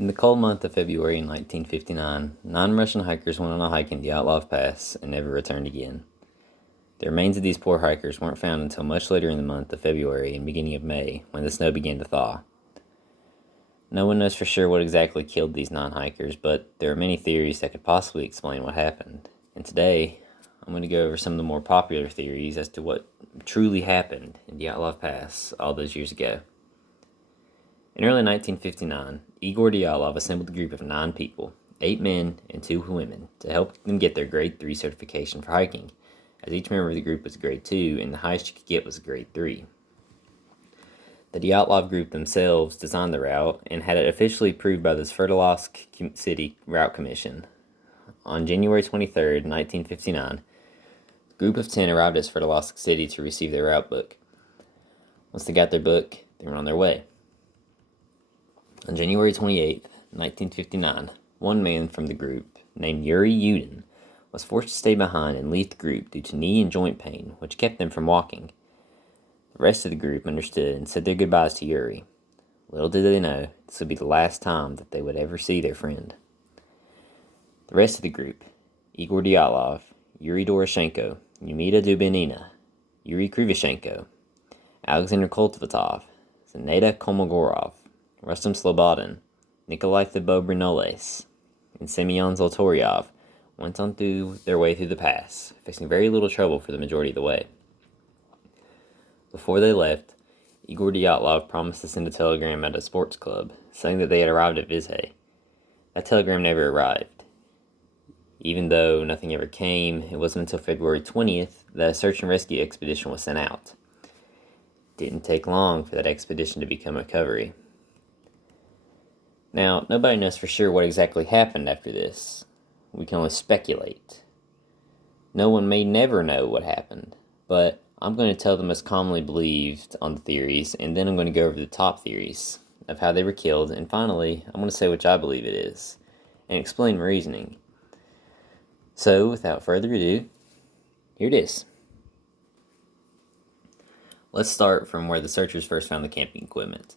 In the cold month of February 1959, 9 Russian hikers went on a hike in Dyatlov Pass and never returned again. The remains of these poor hikers weren't found until much later in the month of February and beginning of May, when the snow began to thaw. No one knows for sure what exactly killed these 9 hikers, but there are many theories that could possibly explain what happened. And today, I'm going to go over some of the more popular theories as to what truly happened in Dyatlov Pass all those years ago. In early 1959, Igor Dyatlov assembled a group of 9 people, 8 men and 2 women, to help them get their Grade 3 certification for hiking, as each member of the group was Grade 2 and the highest you could get was a Grade 3. The Dyatlov group themselves designed the route and had it officially approved by the Sverdlovsk City Route Commission. On January 23, 1959, a group of 10 arrived at Sverdlovsk City to receive their route book. Once they got their book, they were on their way. On January 28, 1959, one man from the group, named Yuri Yudin, was forced to stay behind and leave the group due to knee and joint pain, which kept them from walking. The rest of the group understood and said their goodbyes to Yuri. Little did they know this would be the last time that they would ever see their friend. The rest of the group, Igor Dyatlov, Yuri Doroshenko, Yumita Dubinina, Yuri Krivoshenko, Alexander Koltvatov, Zeneta Kolmogorov, Rustam Slobodin, Nikolai Thibault-Brinoles, and Semyon Zolotaryov went on their way through the pass, facing very little trouble for the majority of the way. Before they left, Igor Dyatlov promised to send a telegram at a sports club, saying that they had arrived at Vizhay. That telegram never arrived. Even though nothing ever came, it wasn't until February 20th that a search and rescue expedition was sent out. It didn't take long for that expedition to become a recovery. Now, nobody knows for sure what exactly happened after this. We can only speculate. No one may never know what happened, but I'm going to tell the most commonly believed on the theories, and then I'm going to go over the top theories of how they were killed, and finally, I'm going to say which I believe it is, and explain my reasoning. So, without further ado, here it is. Let's start from where the searchers first found the camping equipment.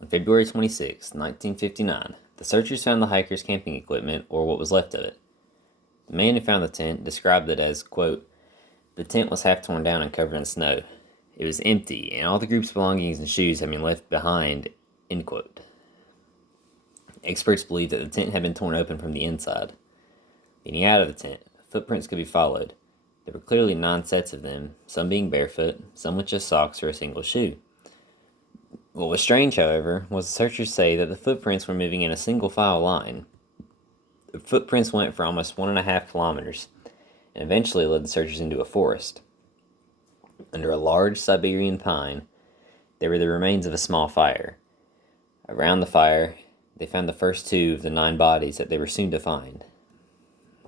On February 26, 1959, the searchers found the hikers' camping equipment, or what was left of it. The man who found the tent described it as, quote, "The tent was half torn down and covered in snow. It was empty, and all the group's belongings and shoes had been left behind," end quote. Experts believe that the tent had been torn open from the inside. Getting out of the tent, footprints could be followed. There were clearly 9 sets of them, some being barefoot, some with just socks or a single shoe. What was strange, however, was the searchers say that the footprints were moving in a single file line. The footprints went for almost 1.5 kilometers, and eventually led the searchers into a forest. Under a large Siberian pine, there were the remains of a small fire. Around the fire, they found the first 2 of the 9 bodies that they were soon to find.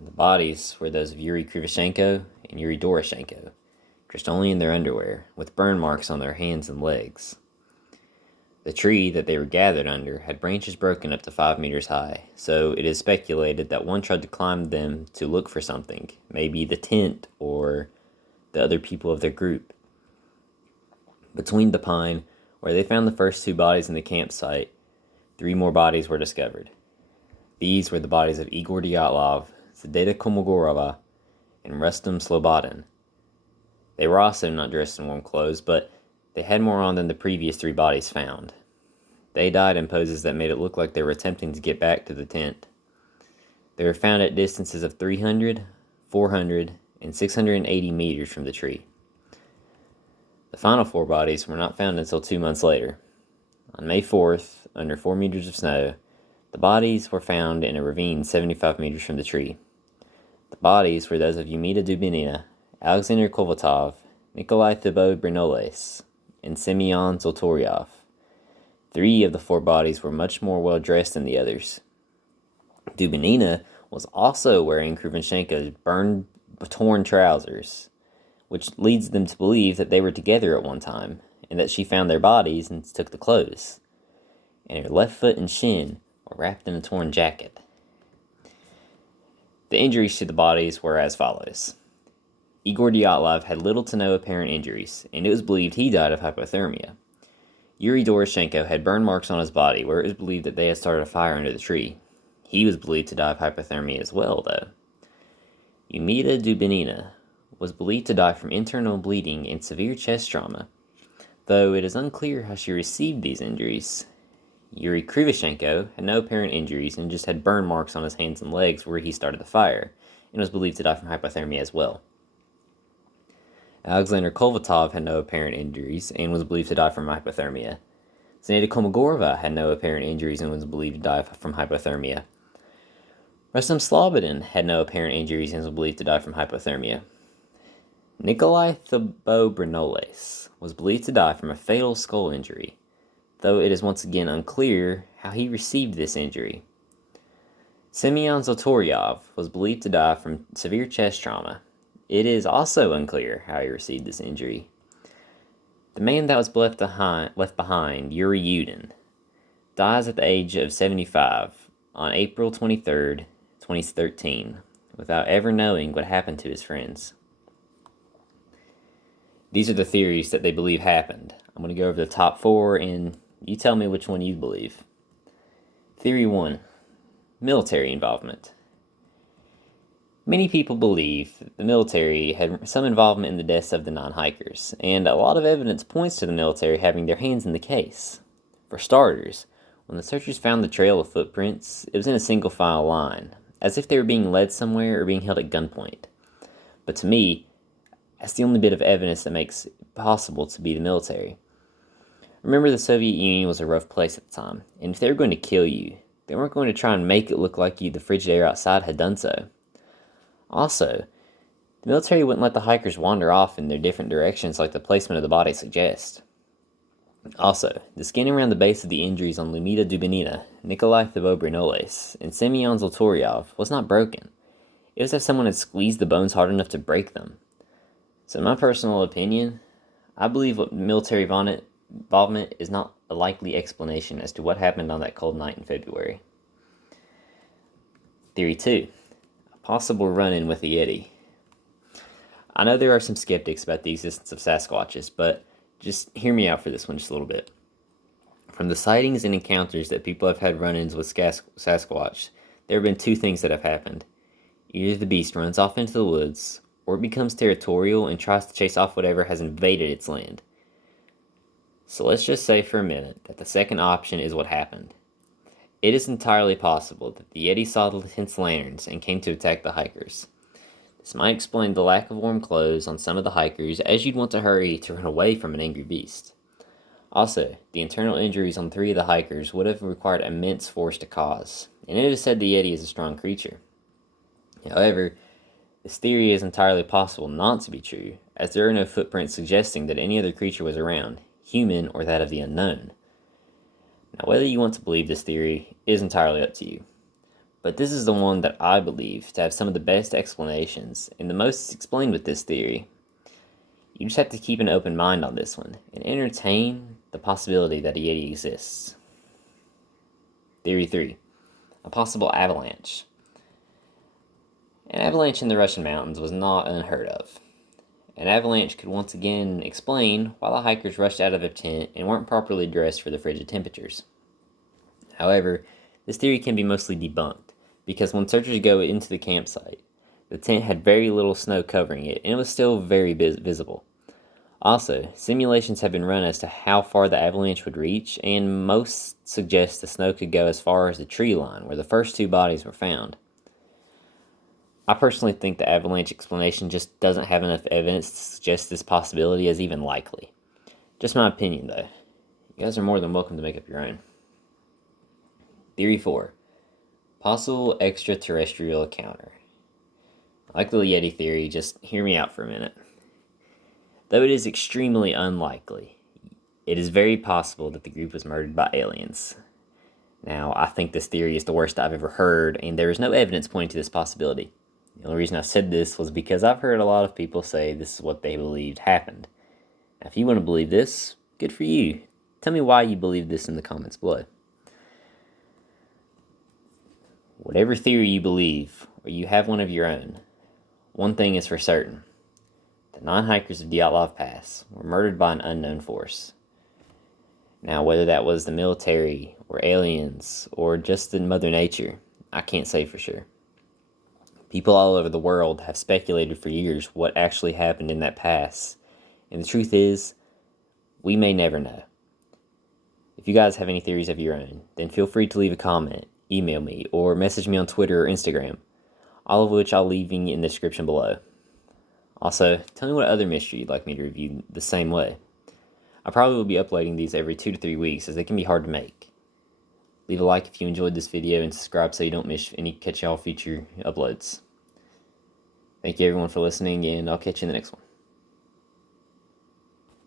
The bodies were those of Yuri Krivoshenko and Yuri Doroshenko, dressed only in their underwear, with burn marks on their hands and legs. The tree that they were gathered under had branches broken up to 5 meters high, so it is speculated that one tried to climb them to look for something, maybe the tent or the other people of their group. Between the pine, where they found the first 2 bodies in the campsite, 3 more bodies were discovered. These were the bodies of Igor Dyatlov, Zeneta Kolmogorova, and Rustam Slobodin. They were also not dressed in warm clothes, but they had more on than the previous 3 bodies found. They died in poses that made it look like they were attempting to get back to the tent. They were found at distances of 300, 400, and 680 meters from the tree. The final 4 bodies were not found until 2 months later. On May 4th, under 4 meters of snow, the bodies were found in a ravine 75 meters from the tree. The bodies were those of Yumita Dubinina, Alexander Koltvatov, Nikolai Thibault-Brinoles, and Semyon Zolotaryov. 3 of the 4 bodies were much more well dressed than the others. Dubinina was also wearing Krivoshenko's torn trousers, which leads them to believe that they were together at one time, and that she found their bodies and took the clothes. And her left foot and shin were wrapped in a torn jacket. The injuries to the bodies were as follows. Igor Dyatlov had little to no apparent injuries, and it was believed he died of hypothermia. Yuri Doroshenko had burn marks on his body where it was believed that they had started a fire under the tree. He was believed to die of hypothermia as well, though. Umida Dubinina was believed to die from internal bleeding and severe chest trauma, though it is unclear how she received these injuries. Yuri Krivoshenko had no apparent injuries and just had burn marks on his hands and legs where he started the fire, and was believed to die from hypothermia as well. Alexander Kolvatov had no apparent injuries and was believed to die from hypothermia. Zinaida Kolmogorova had no apparent injuries and was believed to die from hypothermia. Rustam Slobodin had no apparent injuries and was believed to die from hypothermia. Nikolai Thibeaux-Brinoles was believed to die from a fatal skull injury, though it is once again unclear how he received this injury. Semyon Zolotaryov was believed to die from severe chest trauma. It is also unclear how he received this injury. The man that was left behind, Yuri Yudin, dies at the age of 75 on April 23rd, 2013, without ever knowing what happened to his friends. These are the theories that they believe happened. I'm going to go over the top 4, and you tell me which one you believe. Theory 1. Military involvement. Many people believe the military had some involvement in the deaths of the 9 hikers, and a lot of evidence points to the military having their hands in the case. For starters, when the searchers found the trail of footprints, it was in a single file line, as if they were being led somewhere or being held at gunpoint. But to me, that's the only bit of evidence that makes it possible to be the military. Remember, the Soviet Union was a rough place at the time, and if they were going to kill you, they weren't going to try and make it look like the Frigidaire outside had done so. Also, the military wouldn't let the hikers wander off in their different directions like the placement of the body suggests. Also, the skin around the base of the injuries on Lumida Dubinina, Nikolai Thibeaux-Brinoles, and Semyon Zolotaryov was not broken. It was as if someone had squeezed the bones hard enough to break them. So in my personal opinion, I believe what military involvement is not a likely explanation as to what happened on that cold night in February. Theory 2. A possible run-in with a Yeti. I know there are some skeptics about the existence of Sasquatches, but just hear me out for this one just a little bit. From the sightings and encounters that people have had run-ins with Sasquatch, there have been 2 things that have happened. Either the beast runs off into the woods, or it becomes territorial and tries to chase off whatever has invaded its land. So let's just say for a minute that the second option is what happened. It is entirely possible that the Yeti saw the tent's lanterns and came to attack the hikers. This might explain the lack of warm clothes on some of the hikers, as you'd want to hurry to run away from an angry beast. Also, the internal injuries on 3 of the hikers would have required immense force to cause, and it is said the Yeti is a strong creature. However, this theory is entirely possible not to be true, as there are no footprints suggesting that any other creature was around, human or that of the unknown. Now, whether you want to believe this theory is entirely up to you, but this is the one that I believe to have some of the best explanations, and the most is explained with this theory. You just have to keep an open mind on this one, and entertain the possibility that a Yeti exists. Theory 3. A possible avalanche. An avalanche in the Russian mountains was not unheard of. An avalanche could once again explain why the hikers rushed out of their tent and weren't properly dressed for the frigid temperatures. However, this theory can be mostly debunked, because when searchers go into the campsite, the tent had very little snow covering it, and it was still very visible. Also, simulations have been run as to how far the avalanche would reach, and most suggest the snow could go as far as the tree line, where the first 2 bodies were found. I personally think the avalanche explanation just doesn't have enough evidence to suggest this possibility as even likely. Just my opinion, though. You guys are more than welcome to make up your own. Theory 4. Possible extraterrestrial encounter. Like the Yeti theory, just hear me out for a minute. Though it is extremely unlikely, it is very possible that the group was murdered by aliens. Now, I think this theory is the worst I've ever heard, and there is no evidence pointing to this possibility. The only reason I said this was because I've heard a lot of people say this is what they believed happened. Now, if you want to believe this, good for you. Tell me why you believe this in the comments below. Whatever theory you believe, or you have one of your own, one thing is for certain. The 9 hikers of Dyatlov Pass were murdered by an unknown force. Now, whether that was the military, or aliens, or just in Mother Nature, I can't say for sure. People all over the world have speculated for years what actually happened in that past, and the truth is, we may never know. If you guys have any theories of your own, then feel free to leave a comment, email me, or message me on Twitter or Instagram, all of which I'll leave in the description below. Also, tell me what other mystery you'd like me to review the same way. I probably will be uploading these every 2 to 3 weeks as they can be hard to make. Leave a like if you enjoyed this video and subscribe so you don't miss any catch-all future uploads. Thank you everyone for listening, and I'll catch you in the next one.